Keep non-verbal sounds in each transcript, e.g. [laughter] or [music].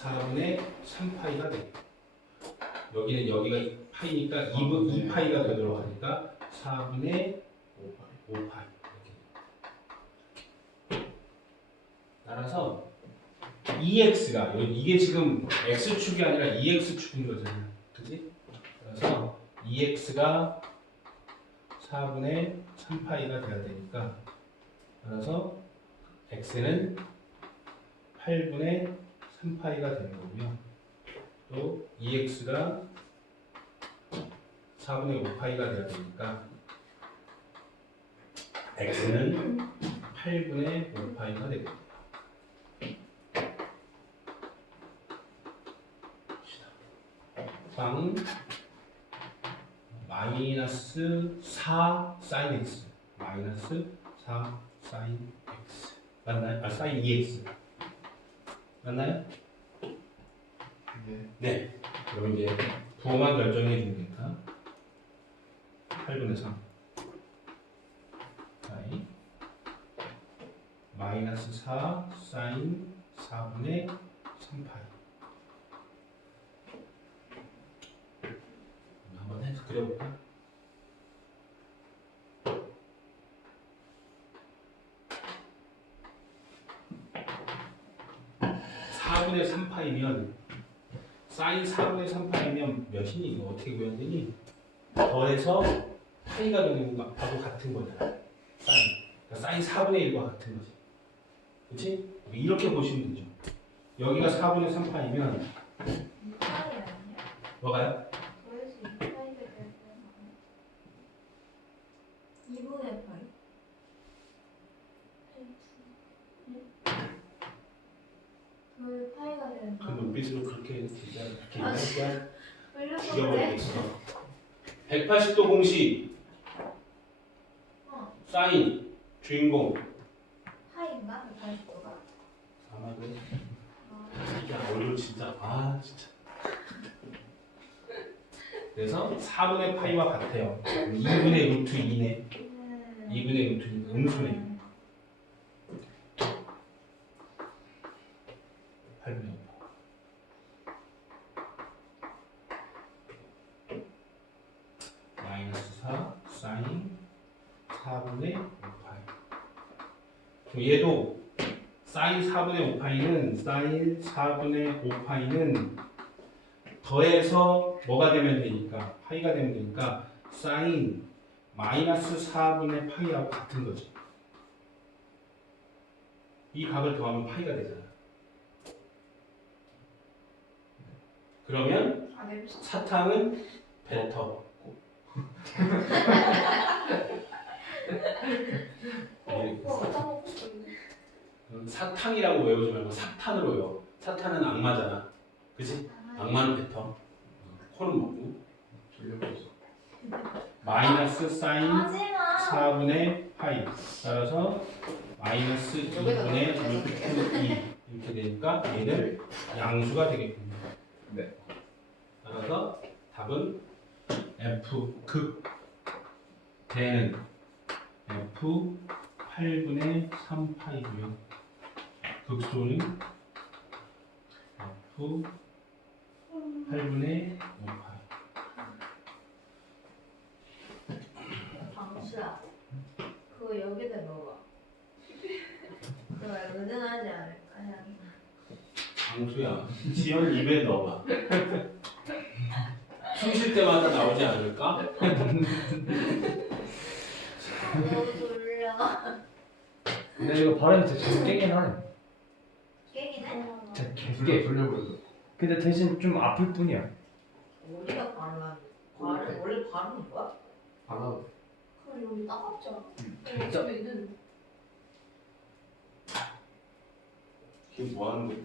4분의 3파이가 돼. 여기는 여기가 파이니까 2분 2파이가 되도록 하니까 4분의 5파이. 5파이. 이렇게. 따라서 EX가 이게 지금 X축이 아니라 EX축인 거잖아. 그지? 그래서 EX가 4분의 3파이가 돼야 되니까 따라서 x는 8분의 3파이가 되는 거고요. 또 2x가 4분의 5파이가 돼야 되니까 x는 8분의 5파이가 되겠다. 방 마이너스 4 사인 x 마이너스 4 사인 x 맞나요? 아 사인 2x 맞나요? 네. 네. 그럼 이제 부호만 결정해 주니까 8분의 3 사인 마이너스 4 사인 4분의 3파이 한번 해서 그려볼까? 사분의 3파이면 사인 4분의 3파이면 몇이니? 이거 어떻게 구해야 되니? 더해서 파이가 되는 것하고 같은 거잖아 사인 그러니까 사인 4분의 1과 같은 거지 그치? 이렇게 보시면 되죠 여기가 4분의 3파이면 파이 아니야? 뭐가요? 도대체 파이가 될 때는 2분의 파이 그 파이가 되는 그 거 눈빛으로 그렇게 이렇게 아, 얘기하니까 흘렸었는데? 죽여버리겠어 180도 공식 어. 사인 주인공. 파이인가? 180도가? 아마 그 아, 야 얼굴 진짜. 아 진짜. 그래서 4분의 파이와 같아요. 2분의 루트 2네. 음. 2분의 루트 2 음수네 8분의 5 마이너스 4 사인 4분의 5파이 그럼 얘도 사인 4분의 5파이는 사인 4분의 5파이는 더해서 뭐가 되면 되니까? 파이가 되면 되니까 사인 마이너스 4분의 파이하고 같은 거지 이 값을 더하면 파이가 되잖아. 그러면 아, 내 무슨 사탕은 어, 어디다 [laughs] 먹고 싶은데? 사탕이라고 외우지 말고 사탄으로 외워 사탄은 악마잖아. 그치? 아, 악마는 뱉어 코는 먹고. 마이너스 사인 하지마 4분의 파이. 따라서 마이너스 여기다 2분의 넣어서 루트 2 이렇게 되니까 얘는 양수가 되겠군요. 네. 따라서 답은 F 극 대는 F 8분의 3파이고요 극소는 F 8분의 5파이 방수야 그거 여기다 넣어봐 그거 은은하지 않을까? 향이? 장수야 지연 입에 넣어봐 숨 쉴 때마다 나오지 않을까? [laughs] 너무 졸려 근데 이거 발음이 진짜 계속 깨긴 하네. 깨긴 해? 진짜 계속 돌려 깨. 돌려보겠어. 근데 대신 좀 아플 뿐이야. 우리가 발음하는 발음 원래 발음인 거야? 안 하도. 그럼 여기 따갑잖아 진짜. 집에 있는 지금 뭐 하는 거야?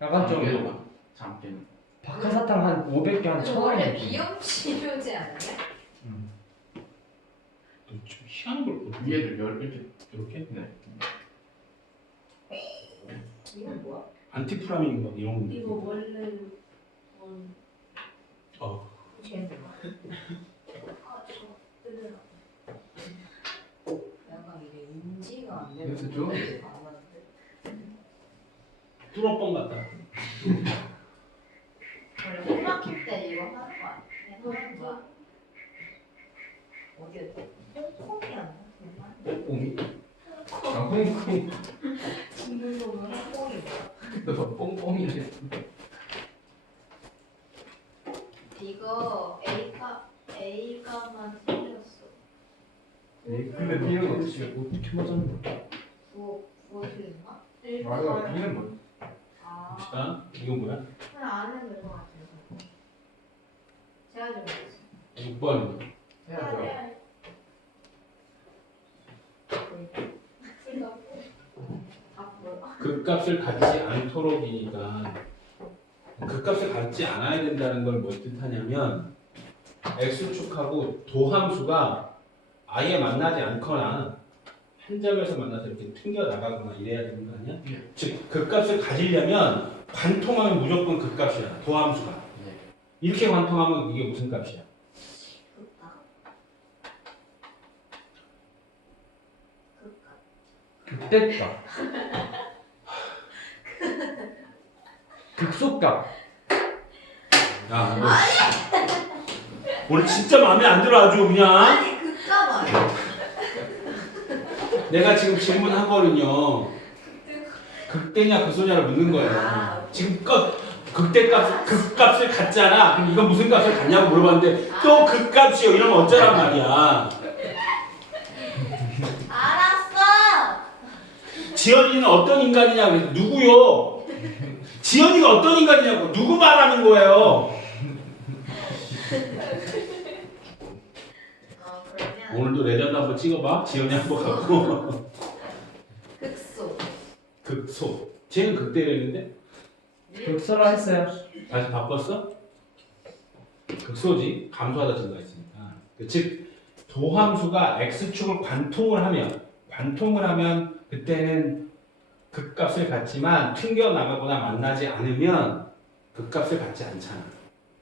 약간 좀 해봐 잠깐. 박하사탕 한 500개 한 근데 1000원 원래 이렇게. 비염 치료제 아니야? 너좀 희한한 걸 보여 위에를 열 이렇게. 이렇게? 네. 이건 뭐야? 안티프라민 막 이런 거 이거 원래 원 어. 쟤는 뭐야? [laughs] 아 저거 뜯으라 약간 이게 인지가 안 되는 이거 좀? 발음하는데. 뚫어뻥 같다 원래 홈마켓 때 이거 하는 거 아니야? 하는 거야? 어디였지? 정말? 뽕이. 아 뽕뽕. 중국어로 콩콩이 뭐야? 너 뽕뽕이래. 이거 A값 A값만 틀렸어. 네, 근데 B는 어떻게 어떻게 맞았는 거야? 부어 부어 틀렸나? 맞아. B는 뭐? 아, 봅시다. 이거 뭐야? 그냥 안 해도 될것 같아요. 제가 좀뭐 하는 거야? 해야 돼. 아, 뭐야? 그 값을 갖지 않도록이니까 그 값을 갖지 않아야 된다는 걸뭐 뜻하냐면 x축하고 도함수가 아예 만나지 않거나 한 점에서 만나서 이렇게 튕겨 나가거나 이래야 되는 거 아니야? 예. 즉그 값을 가지려면 관통하면 무조건 그 값이야 도함수가 네. 이렇게 관통하면 이게 무슨 값이야? 극각? 극각? 극대값. 극소값. 야, 너 오늘 진짜 마음에 안 들어 아주 그냥 아니 극각 아니야? 내가 지금 질문한 거는요 극대냐 극소냐를 묻는 거예요 아. 지금 껏 극대값 극값을 갖잖아 그럼 이건 무슨 값을 갖냐고 물어봤는데 또 극값이요 이러면 어쩌란 말이야 알았어. 지연이는 어떤 인간이냐고 그래서 누구요? 지연이가 어떤 인간이냐고 누구 말하는 거예요? 어 그러면 오늘도 레전드 한번 찍어봐. 지연이 한번 갖고. 극소. 극소. 쟤는 극대랬는데? 극소라 했어요. 다시 바꿨어? 극소지. 감소하다 증가했으니까. 그즉 도함수가 x축을 관통을 하면 관통을 하면 그때는 극값을 갖지만 튕겨 나가거나 만나지 않으면 극값을 갖지 않잖아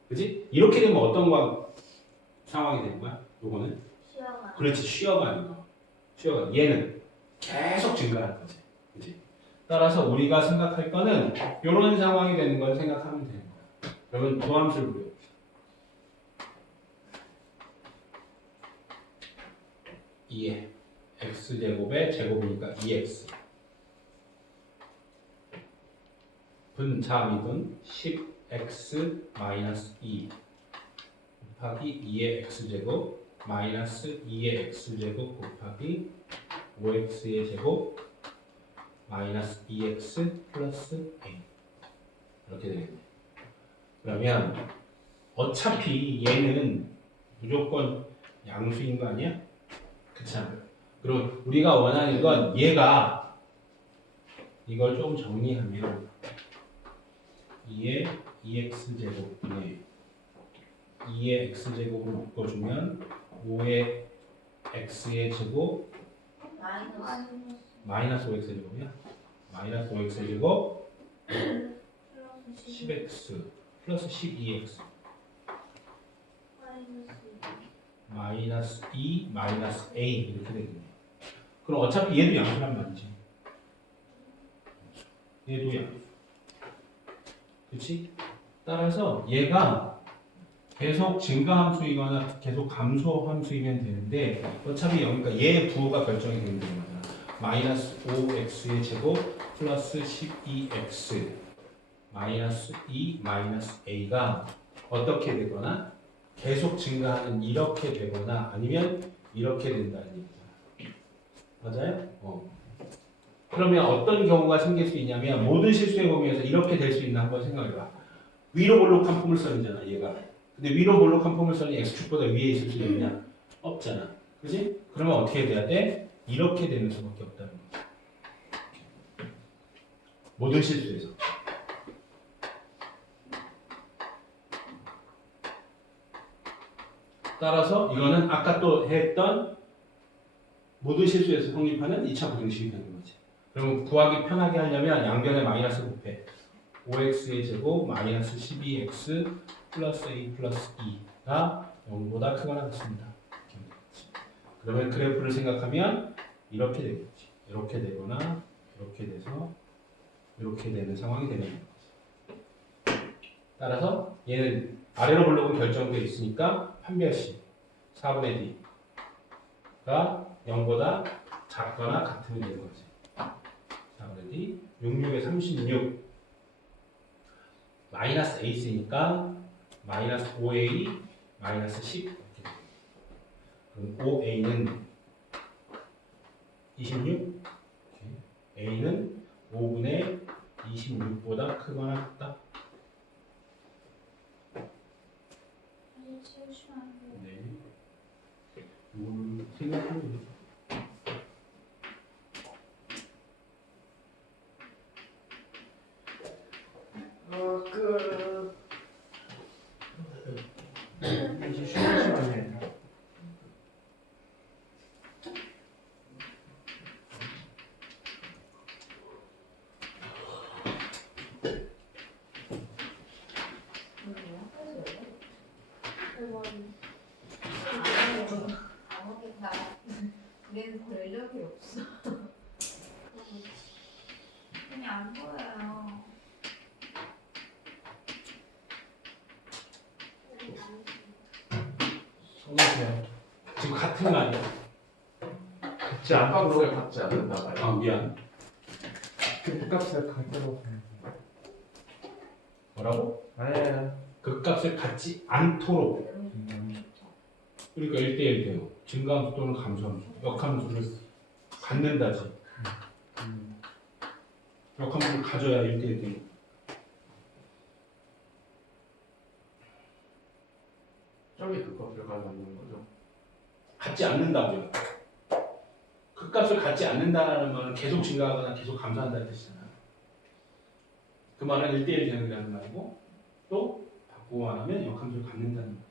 그지? 이렇게 되면 어떤 거 상황이 되는 거야? 요거는 시험아. 그렇지 쉬어가는 거 쉬어가 얘는 계속 증가할 거지 그지? 따라서 우리가 생각할 거는 이런 상황이 되는 걸 생각하면 되는 거야 그러면 도함수를 그려 에 x제곱의 제곱이니까 2x 분자미분 10x 마이너스 2 곱하기 2의 x제곱 마이너스 2의 x제곱 곱하기 5x의 제곱 마이너스 2x 플러스 a 이렇게 되겠네. 그러면 어차피 얘는 무조건 양수인 거 아니야? 그렇잖아 그럼 우리가 원하는 건 얘가 이걸 조금 정리하면 2의 2x제곱분의 2의 x제곱을 묶어주면 5의 x의 제곱 마이너스. 마이너스 5x 제곱이야? 마이너스 5x 제곱 10x 플러스 12x 마이너스 2 마이너스 a 이렇게 되겠네 그럼 어차피 얘도 양수란 말이지. 얘도 양수 그렇지? 따라서 얘가 계속 증가함수이거나 계속 감소함수이면 되는데 어차피 여기가 얘의 부호가 결정이 되는 거잖아. 마이너스 5x의 제곱 플러스 12x 마이너스 2 마이너스 a가 어떻게 되거나 계속 증가하는 이렇게 되거나 아니면 이렇게 된다는 얘기잖아 맞아요? 어. 그러면 어떤 경우가 생길 수 있냐면 모든 실수의 범위에서 이렇게 될 수 있나 한번 생각해봐 위로 볼록한 포물선이잖아 얘가 근데 위로 볼록한 포물선이 x축보다 위에 있을 수 있냐? 없잖아 그지? 그러면 어떻게 돼야 돼? 이렇게 되는 수밖에 없다는 거지 모든 실수에서 따라서 이거는 아까 또 했던 모든 실수에서 성립하는 2차 부등식이 되는 거지. 그럼 구하기 편하게 하려면 양변에 마이너스 곱해. 5x의 제곱 마이너스 12x 플러스 a 플러스 2가 0보다 크거나 같습니다. 그러면 그래프를 생각하면 이렇게 되겠지. 이렇게 되거나 이렇게 돼서 이렇게 되는 상황이 되는 거지. 따라서 얘는 아래로 블록은 결정되어 있으니까 판별식 4분의 d가 0보다 작거나 같으면 되는 거지. 4분의 d 66에 36 마이너스 a 있으니까 마이너스 5a 마이너스 10 이렇게 돼요. 그럼 5a는 26 a는 5분의 26보다 크거나 같다. 아니 채우시면 안 돼요. 네. 이거는 생각하면 아 끝. 이제 쉬는 시간에 아무겠다. 우리는 권력이 없어. 눈이 안 보여요. 같은 거 아니야? 같지 않도록 값을 받지 않는다 아 봐요. 미안. 값을 갖도록 뭐라고? 아니야. 그 값을 갖지 않도록. 그러니까 1대1 돼요. 증가함수 또는 감소함수. 역함수를 갖는다지. 역함수를 가져야 1대1 돼요. 저기 그 값을 가져가는 거죠. 갖지 않는다고요. 그 값을 갖지 않는다는 말은 계속 증가하거나 계속 감소한다는 뜻이잖아요. 그 말은 1대1 되는다는 말이고 또 바꾸고 하면 역함수를 갖는다는 거지.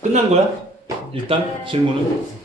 끝난 거야? 일단 질문은